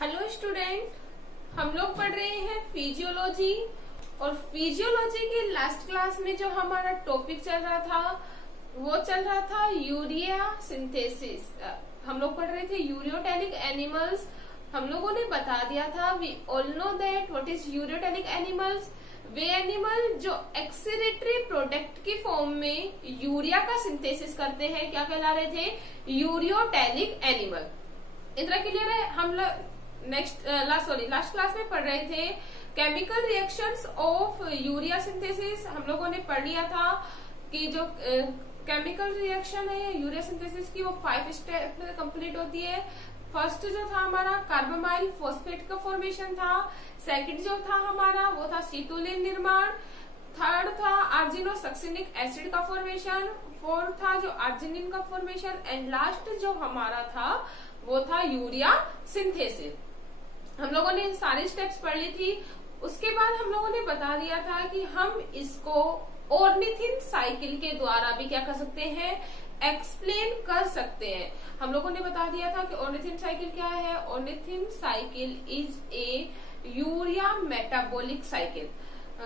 Hello student, हम लोग पढ़ रहे हैं फिजियोलॉजी। और फिजियोलॉजी के लास्ट क्लास में जो हमारा टॉपिक चल रहा था वो चल रहा था यूरिया सिंथेसिस। हम लोग पढ़ रहे थे यूरियोटेलिक एनिमल्स। हम लोगों ने बता दिया था we all know that what is ureotelic animals. वे एनिमल जो एक्सक्रीटरी प्रोडक्ट की फॉर्म में यूरिया का सिंथेसिस करते हैं क्या कहला रहे थे? Ureotelic animal. इतना क्लियर है? हम लोग लास्ट क्लास में पढ़ रहे थे chemical reactions of urea synthesis. हम लोगों ने पढ़ लिया था कि जो केमिकल रिएक्शन है यूरिया सिंथेसिस की वो 5 स्टेप में कंप्लीट होती है। फर्स्ट जो था हमारा कार्बामाइल फॉस्फेट का फॉर्मेशन था। सेकंड जो था हमारा वो था सीटोलिन निर्माण। थर्ड था आर्जिनोसक्सिनिक एसिड का फॉर्मेशन। फोर्थ था जो आर्जिनिन का फॉर्मेशन। एंड लास्ट जो हमारा था वो था यूरिया सिंथेसिस। हम लोगों ने सारी स्टेप्स पढ़ ली थी। उसके बाद हम लोगों ने बता दिया था कि हम इसको ऑर्निथिन साइकिल के द्वारा भी क्या कर सकते हैं? एक्सप्लेन कर सकते हैं। हम लोगों ने बता दिया था कि ऑर्निथिन साइकिल क्या है। Ornithine cycle is a urea metabolic cycle.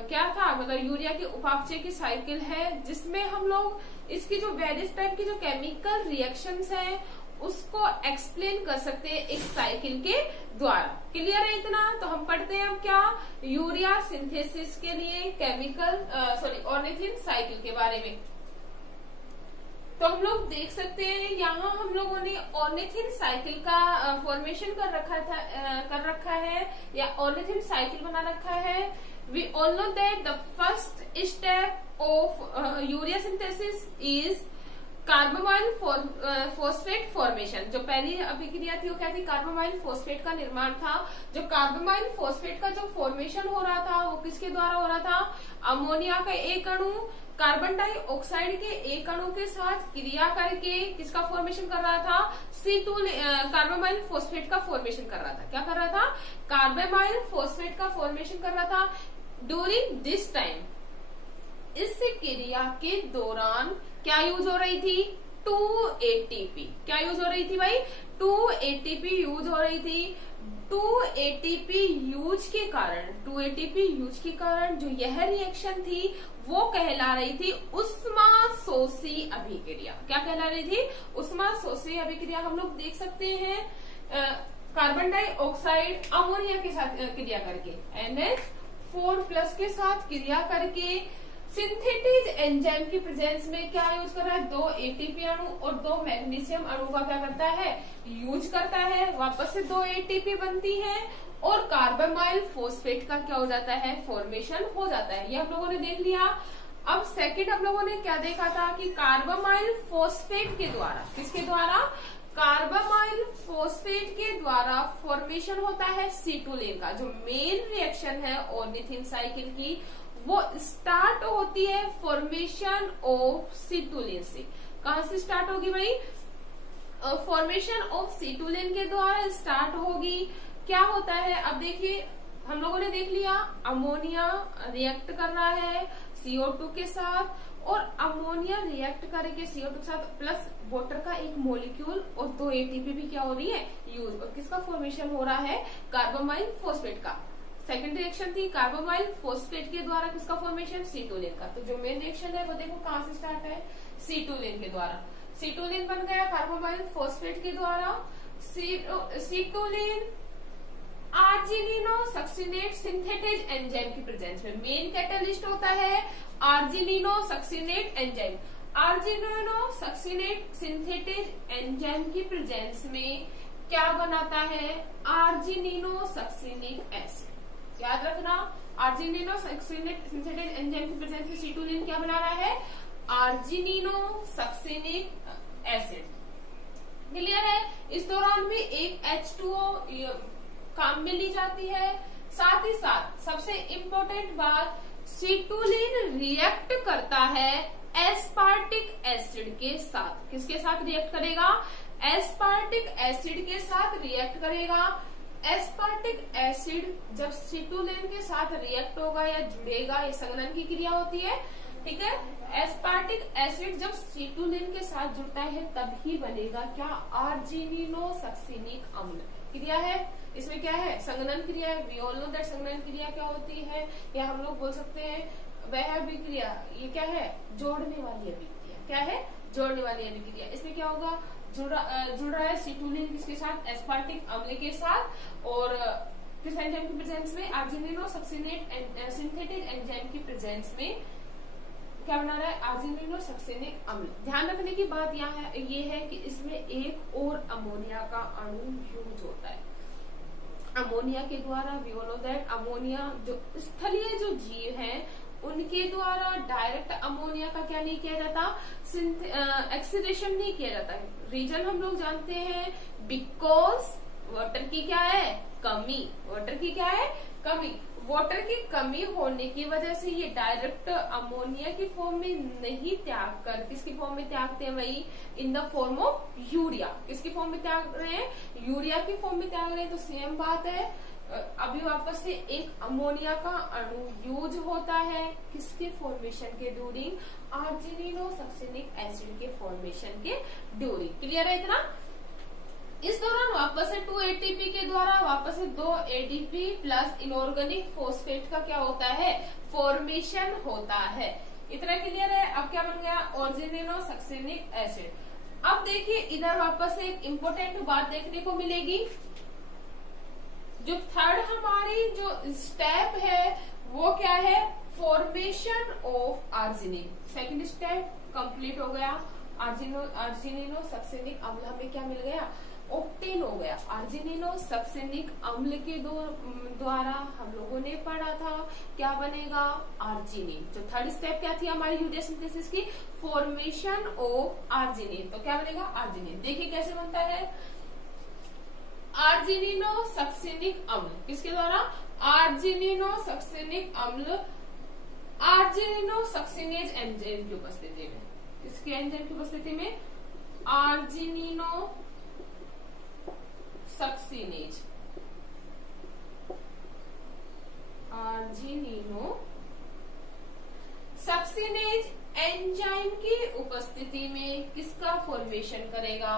क्या था? मतलब यूरिया की उपापचय की साइकिल है जिसमें हम लोग इसकी जो वेरियस टाइप की जो केमिकल रिएक्शंस हैं उसको एक्सप्लेन कर सकते हैं एक साइकिल के द्वारा। क्लियर है इतना? तो हम पढ़ते हैं अब क्या यूरिया सिंथेसिस के लिए केमिकल ऑर्निथिन साइकिल के बारे में। तो हम लोग देख सकते हैं यहाँ हम लोगों ने ऑर्निथिन साइकिल का फॉर्मेशन कर रखा है या ऑर्निथिन साइकिल बना रखा है। We all know that the first step of urea synthesis is carbamoyl phosphate formation. जो पहली अभिक्रिया थी वो क्या थी? कार्बामाइल फॉस्फेट का निर्माण था। जो कार्बामाइल फॉस्फेट का जो फॉर्मेशन हो रहा था वो किसके द्वारा हो रहा था? अमोनिया का एक अणु कार्बन डाइऑक्साइड के एक अणु के साथ क्रिया करके किसका फॉर्मेशन कर रहा था? कार्बामाइल फॉस्फेट का फॉर्मेशन कर रहा था। क्या कर रहा था? कार्बामाइल फॉस्फेट का फॉर्मेशन कर रहा था। ड्यूरिंग दिस टाइम इस क्रिया के दौरान क्या यूज हो रही थी? 2 ATP। क्या यूज हो रही थी भाई? 2 ATP यूज हो रही थी। 2 ATP यूज के कारण जो यह रिएक्शन थी वो कहला रही थी उष्माशोषी अभिक्रिया। क्या कहला रही थी? उष्माशोषी अभिक्रिया। हम लोग देख सकते हैं कार्बन डाइऑक्साइड अमोनिया के साथ क्रिया करके NH4+ के साथ क्रिया करके सिंथेटिक एंजाइम की प्रेजेंस में क्या यूज कर रहा है? 2 ATP अणु और 2 मैग्नीशियम अणु का क्या करता है? यूज करता है। वापस से 2 ATP बनती है और कार्बामाइल फॉस्फेट का क्या हो जाता है? फॉर्मेशन हो जाता है। ये हम लोगों ने देख लिया। अब सेकंड हम लोगों ने क्या देखा था कि कार्बामाइल फॉस्फेट के द्वारा, किसके द्वारा? कार्बामाइल फॉस्फेट के द्वारा फॉर्मेशन होता है सीटोलिन का। जो मेन रिएक्शन है ऑर्निथिन साइकिल की वो स्टार्ट होती है फॉर्मेशन ऑफ सीटोलिन से। कहां से स्टार्ट होगी भाई? फॉर्मेशन ऑफ सीटोलिन के द्वारा स्टार्ट होगी। क्या होता है? अब देखिए हम लोगों ने देख लिया अमोनिया रिएक्ट कर रहा है CO2 के साथ और अमोनिया रिएक्ट करके CO2 के साथ प्लस वाटर का एक मॉलिक्यूल और 2 ATP भी क्या हो रही है? यूज। और किसका फॉर्मेशन हो रहा है? कार्बामाइल फॉस्फेट का। सेकंड रिएक्शन थी कार्बामाइल फॉस्फेट के द्वारा किसका फॉर्मेशन? सीटोलिन का। तो जो मेन रिएक्शन है वो देखो कहां से स्टार्ट है? सीटोलिन के द्वारा। सीटोलिन बन गया कार्बामाइल फॉस्फेट के द्वारा। सीटोलिन आर्जिनिनोसक्सिनेट सिंथेटिक एंजाइम की प्रेजेंस में मेन कैटालिस्ट होता है आर्जिनिनोसक्सिनेट एंजाइम। आर्जिनिनोसक्सिनेट सिंथेटिक एंजाइम की प्रेजेंस में क्या बनाता है? आर्जिनिनोसक्सिनिक एसिड। याद रखना आर्जिनिनोसक्सिनेट सिंथेटिक एंजाइम की प्रेजेंस में सीटोलिन क्या बना रहा है? आर्जिनिनोसक्सिनिक एसिड। क्लियर है? इस दौरान भी एक H2O काम में ली जाती है। साथ ही साथ सबसे इम्पोर्टेंट बात, सीटोलिन रिएक्ट करता है एस्पार्टिक एसिड के साथ। किसके साथ रिएक्ट करेगा? एस्पार्टिक एसिड के साथ रिएक्ट करेगा। एस्पार्टिक एसिड जब सीटोलिन के साथ रिएक्ट होगा या जुड़ेगा, ये संघनन की क्रिया होती है। ठीक है? एस्पार्टिक एसिड जब सीटोलिन के साथ जुड़ता है तब ही बनेगा क्या? आर्जिनिनोसक्सिनिक अम्ल। क्रिया है, इसमें क्या है, संघनन क्रिया है। वी ऑल नो दैट संघनन क्रिया क्या होती है, या हम लोग बोल सकते हैं वह अभिक्रिया, ये क्या है, जोड़ने वाली अभिक्रिया। क्या है, जोड़ने वाली अभिक्रिया। इसमें क्या होगा, जुड़ रहा है सिटोलिन किसके साथ, एस्पार्टिक अम्ल के साथ, और किस एंजाइम की प्रेजेंस में, आर्जिनिनो सक्सिनेट सिंथेटिक एंजाइम की प्रेजेंस में क्या बना रहा है, आर्जिनिनो सक्सिनिक अम्ल। ध्यान रखने की बात यहाँ है, ये है कि इसमें एक और अमोनिया का अणु यूज होता है। अमोनिया के द्वारा, we all know that ammonia जो स्थलीय जो जीव हैं उनके द्वारा डायरेक्ट अमोनिया का क्या नहीं किया जाता, एक्सीडेशन नहीं किया जाता है। रीजन हम लोग जानते हैं, बिकॉज वाटर की क्या है, कमी। वाटर की क्या है, कमी। वाटर की कमी होने की वजह से ये डायरेक्ट अमोनिया की फॉर्म में नहीं त्याग कर, किसकी फॉर्म में त्यागते हैं, वही in the form of urea. किसकी फॉर्म में त्याग रहे हैं, यूरिया की फॉर्म में त्याग रहे हैं। तो सेम बात है, अभी वापस से एक अमोनिया का अणु यूज होता है किसके फॉर्मेशन के ड्यूरिंग, आर्जिनिनो सक्सिनिक एसिड के फॉर्मेशन के ड्यूरिंग। क्लियर है इतना। इस दौरान वापस से 2 ATP के द्वारा वापस से 2 ADP प्लस इनऑर्गेनिक फॉस्फेट का क्या होता है, फॉर्मेशन होता है। इतना क्लियर है। अब क्या बन गया, आर्जिनिनो सक्सिनिक एसिड। अब देखिए इधर वापस से एक इम्पोर्टेंट बात देखने को मिलेगी। जो थर्ड हमारी जो स्टेप है वो क्या है, formation of arginine. Second step complete हो गया। आर्जिनिनो सक्सिनिक अम्ल हमें क्या मिल गया, ऑब्टेन हो गया। आर्जिनिनो सक्सिनिक अम्ल के द्वारा हम लोगों ने पढ़ा था क्या बनेगा, आर्जिनिन। जो थर्ड स्टेप क्या थी हमारी यूरिया सिंथेसिस की, फॉर्मेशन ऑफ आर्जिनिन। तो क्या बनेगा, आर्जिनिन। देखिए कैसे बनता है, आर्जिनिनो सक्सिनिक अम्ल किसके द्वारा, आर्जिनिनो सक्सिनिक अम्ल आर्जिनिनो सक्सिनेज एंजाइम की उपस्थिति में, किसके एंजाइम की उपस्थिति में, आर्जिनिनो सक्सिनेज, आर्जिनिनो सक्सिनेज एंजाइम की उपस्थिति में किसका फॉर्मेशन करेगा,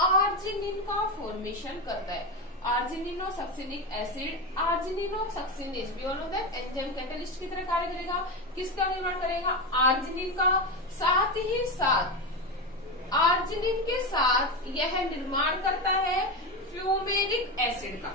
आर्जिनिन का फॉर्मेशन करता है। Argininosuccinic acid argininosuccinase, we all know that enzyme catalyst की तरह कार्य करेगा। किसका निर्माण करेगा, आर्जिनिन का। साथ ही साथ आर्जिनिन के साथ यह निर्माण करता है फ्यूमेरिक एसिड का।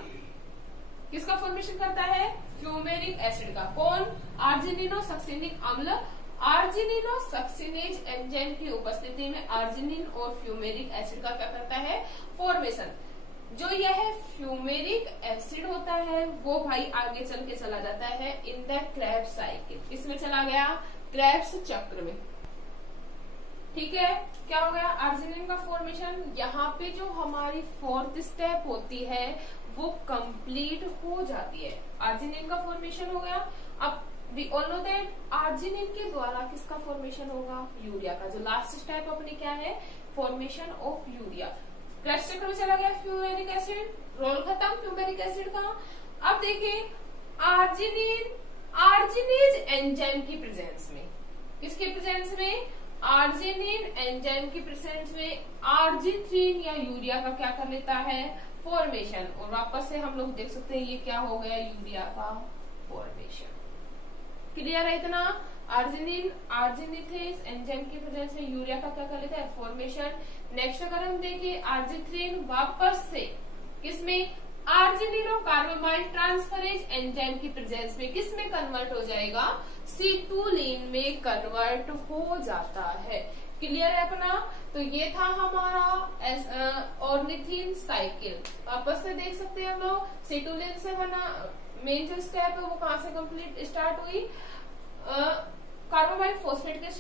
किसका फॉर्मेशन करता है, फ्यूमेरिक एसिड का। कौन, आर्जिनिनो सक्सिनिक अम्ल आर्जिनिनो सक्सिनेज एंजाइम की उपस्थिति में आर्जिनिन और फ्यूमेरिक एसिड का क्या करता है, फॉर्मेशन। जो यह फ्यूमेरिक एसिड होता है वो भाई आगे चल के चला जाता है इन द क्रेब्स साइकिल। इसमें चला गया क्रेब्स चक्र में। ठीक है, क्या हो गया, आर्जिनिन का फॉर्मेशन। यहाँ पे जो हमारी फोर्थ स्टेप होती है वो कंप्लीट हो जाती है। आर्जिनिन का फॉर्मेशन हो गया। अब we all know that arginine के द्वारा किसका फॉर्मेशन होगा, यूरिया का। जो लास्ट स्टेप अपने क्या है, फॉर्मेशन ऑफ यूरिया। क्रेब्स चक्र में चला गया फ्यूमेरिक एसिड, रोल खत्म फ्यूमेरिक एसिड का। अब देखिए आर्जिनिन आर्जिनेज एंजाइम की प्रेजेंस में, किसके प्रेजेंस में, आर्जिनिन एंजाइम की प्रेजेंस में आर्जिथ्रीन या यूरिया का क्या कर लेता है, फॉर्मेशन। और वापस से हम लोग देख सकते हैं ये क्या हो गया, यूरिया का फॉर्मेशन। क्लियर है इतना। आर्जिनिन आर्जिनिथेज एंजाइम की प्रेजेंस में यूरिया का क्या कर लेता है, फॉर्मेशन। नेक्स्ट अगर हम देखें आर्जिथ्रीन वापस से किसमें, आर्जिनिनो कार्बामाइल ट्रांसफरेज एंजाइम की प्रेजेंस में किसमें कन्वर्ट हो जाएगा, सिटोलिन में कन्वर्ट हो जाता है। क्लियर है अपना। तो ये था हमारा ऑर्निथीन साइकिल। वापस से देख सकते हैं हम लोग, सिटोलिन से बना मेन जो स्टेप है वो कहाँ से कंप्लीट स्टार्ट हुई, कार्बामाइल फॉस्फेट के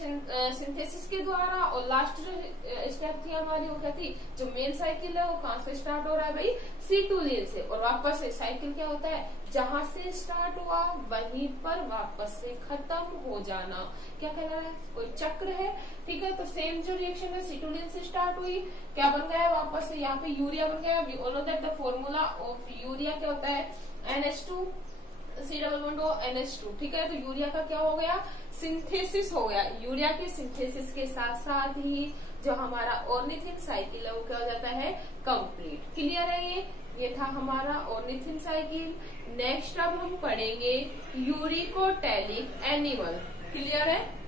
सिंथेसिस के द्वारा। और लास्ट जो स्टेप थी हमारी वो क्या थी, जो मेन साइकिल है वो कहाँ से स्टार्ट हो रहा है भाई, सिटोलिन से। और वापस से साइकिल क्या होता है, जहां से स्टार्ट हुआ वहीं पर वापस से खत्म हो जाना, क्या कहना है, कोई चक्र है। ठीक है, तो सेम जो रिएक्शन है सिटोलिन से स्टार्ट हुई, क्या बन गया वापस से यहाँ पे यूरिया बन गया। We all know that the formula of urea क्या होता है, NH2 C++NH2। ठीक है, तो यूरिया का क्या हो गया, सिंथेसिस हो गया। यूरिया के सिंथेसिस के साथ साथ ही जो हमारा ऑर्निथिन साइकिल है वो क्या हो जाता है, कंप्लीट। क्लियर है ये। ये था हमारा ऑर्निथिन साइकिल। नेक्स्ट अब हम पढ़ेंगे यूरिकोटैलिक एनिमल। क्लियर है?